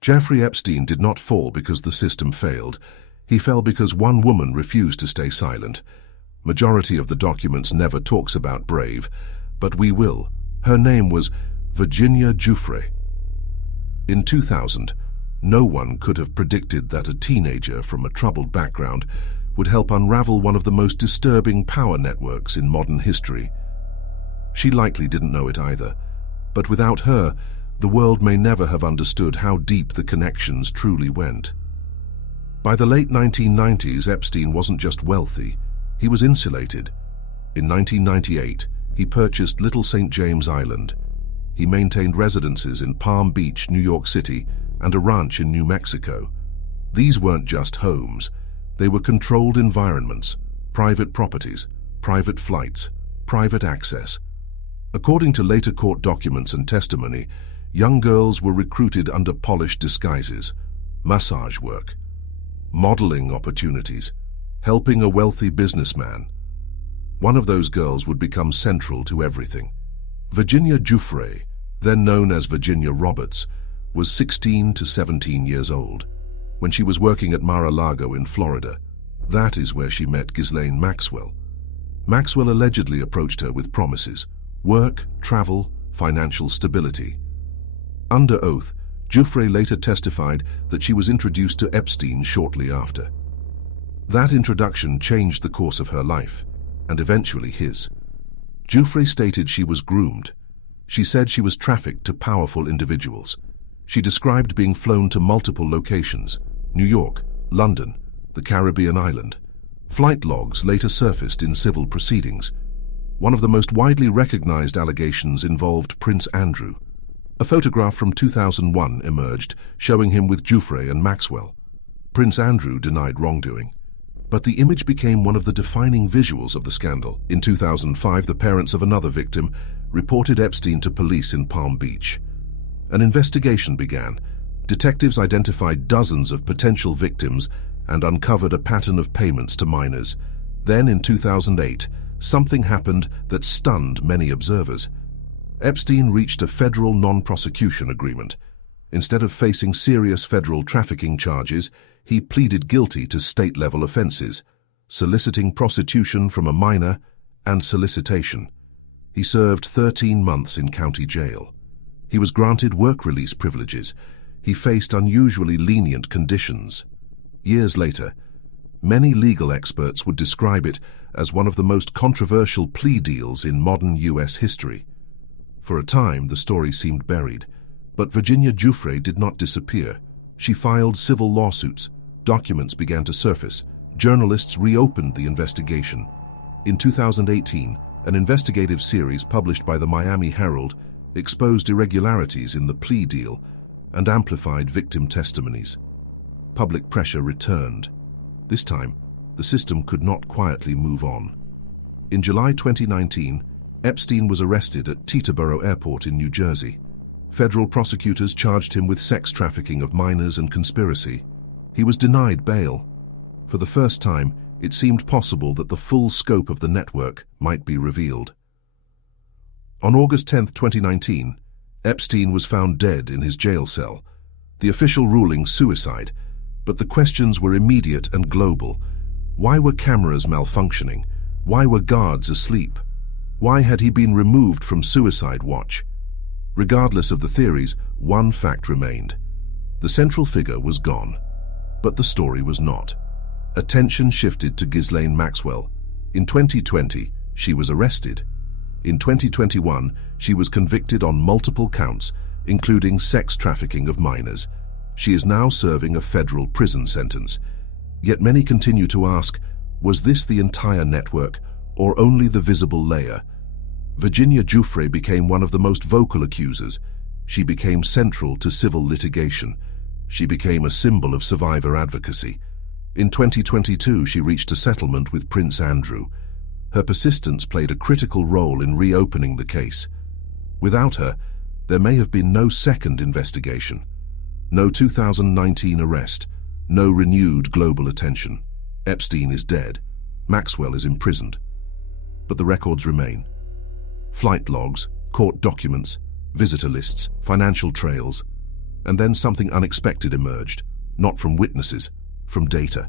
Jeffrey Epstein did not fall because the system failed. He fell because one woman refused to stay silent. Majority of the documents never talks about Brave, but we will. Her name was Virginia Giuffre. In 2000, no one could have predicted that a teenager from a troubled background would help unravel one of the most disturbing power networks in modern history. She likely didn't know it either, but without her, the world may never have understood how deep the connections truly went. By the late 1990s, Epstein wasn't just wealthy, he was insulated. In 1998, he purchased Little St. James Island. He maintained residences in Palm Beach, New York City, and a ranch in New Mexico. These weren't just homes. They were controlled environments, private properties, private flights, private access. According to later court documents and testimony, young girls were recruited under polished disguises, massage work, modeling opportunities, helping a wealthy businessman. One of those girls would become central to everything. Virginia Giuffre, then known as Virginia Roberts, was 16 to 17 years old when she was working at Mar-a-Lago in Florida. That is where she met Ghislaine Maxwell. Maxwell allegedly approached her with promises: work, travel, financial stability. Under oath, Giuffre later testified that she was introduced to Epstein shortly after. That introduction changed the course of her life, and eventually his. Giuffre stated she was groomed. She said she was trafficked to powerful individuals. She described being flown to multiple locations: New York, London, the Caribbean island. Flight logs later surfaced in civil proceedings. One of the most widely recognized allegations involved Prince Andrew. A photograph from 2001 emerged showing him with Giuffre and Maxwell. Prince Andrew denied wrongdoing, but the image became one of the defining visuals of the scandal. In 2005, the parents of another victim reported Epstein to police in Palm Beach. An investigation began. Detectives identified dozens of potential victims and uncovered a pattern of payments to minors. Then, in 2008, something happened that stunned many observers. Epstein reached a federal non-prosecution agreement. Instead of facing serious federal trafficking charges, he pleaded guilty to state-level offenses: soliciting prostitution from a minor and solicitation. He served 13 months in county jail. He was granted work release privileges. He faced unusually lenient conditions. Years later, many legal experts would describe it as one of the most controversial plea deals in modern U.S. history. For a time, the story seemed buried, but Virginia Giuffre did not disappear. She filed civil lawsuits. Documents began to surface. Journalists reopened the investigation. In 2018, an investigative series published by the Miami Herald exposed irregularities in the plea deal and amplified victim testimonies. Public pressure returned. This time, the system could not quietly move on. In July 2019, Epstein was arrested at Teterboro Airport in New Jersey. Federal prosecutors charged him with sex trafficking of minors and conspiracy. He was denied bail. For the first time, it seemed possible that the full scope of the network might be revealed. On August 10, 2019, Epstein was found dead in his jail cell. The official ruling: suicide, but the questions were immediate and global. Why were cameras malfunctioning? Why were guards asleep? Why had he been removed from suicide watch? Regardless of the theories, one fact remained. The central figure was gone, but the story was not. Attention shifted to Ghislaine Maxwell. In 2020, she was arrested. In 2021, she was convicted on multiple counts, including sex trafficking of minors. She is now serving a federal prison sentence. Yet many continue to ask, was this the entire network, or only the visible layer? Virginia Giuffre became one of the most vocal accusers. She became central to civil litigation. She became a symbol of survivor advocacy. In 2022, she reached a settlement with Prince Andrew. Her persistence played a critical role in reopening the case. Without her, there may have been no second investigation, no 2019 arrest, no renewed global attention. Epstein is dead. Maxwell is imprisoned. But the records remain. Flight logs, court documents, visitor lists, financial trails. And then something unexpected emerged, not from witnesses, from data.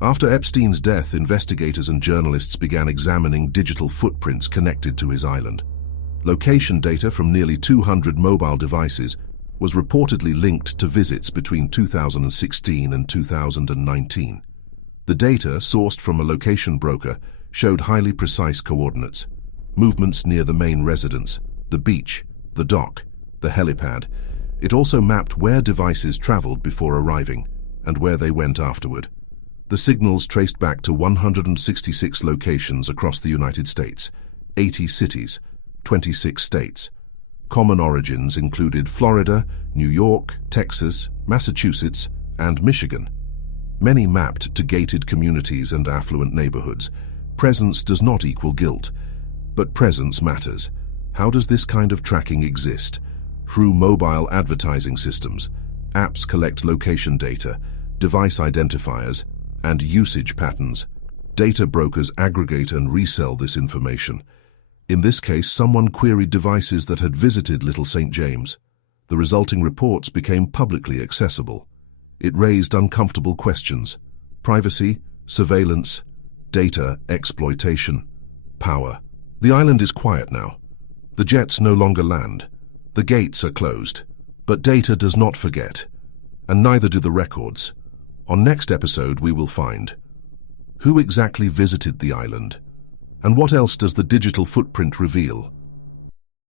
After Epstein's death, investigators and journalists began examining digital footprints connected to his island. Location data from nearly 200 mobile devices was reportedly linked to visits between 2016 and 2019. The data, sourced from a location broker, showed highly precise coordinates: movements near the main residence, the beach, the dock, the helipad. It also mapped where devices traveled before arriving and where they went afterward. The signals traced back to 166 locations across the United States, 80 cities, 26 states. Common origins included Florida, New York, Texas, Massachusetts, and Michigan. Many mapped to gated communities and affluent neighborhoods. Presence does not equal guilt, but presence matters. How does this kind of tracking exist? Through mobile advertising systems, apps collect location data, device identifiers, and usage patterns. Data brokers aggregate and resell this information. In this case, someone queried devices that had visited Little St. James. The resulting reports became publicly accessible. It raised uncomfortable questions: privacy, surveillance, data exploitation, power. The island is quiet now. The jets no longer land. The gates are closed. But data does not forget, and neither do the records. On next episode, we will find who exactly visited the island, and what else does the digital footprint reveal?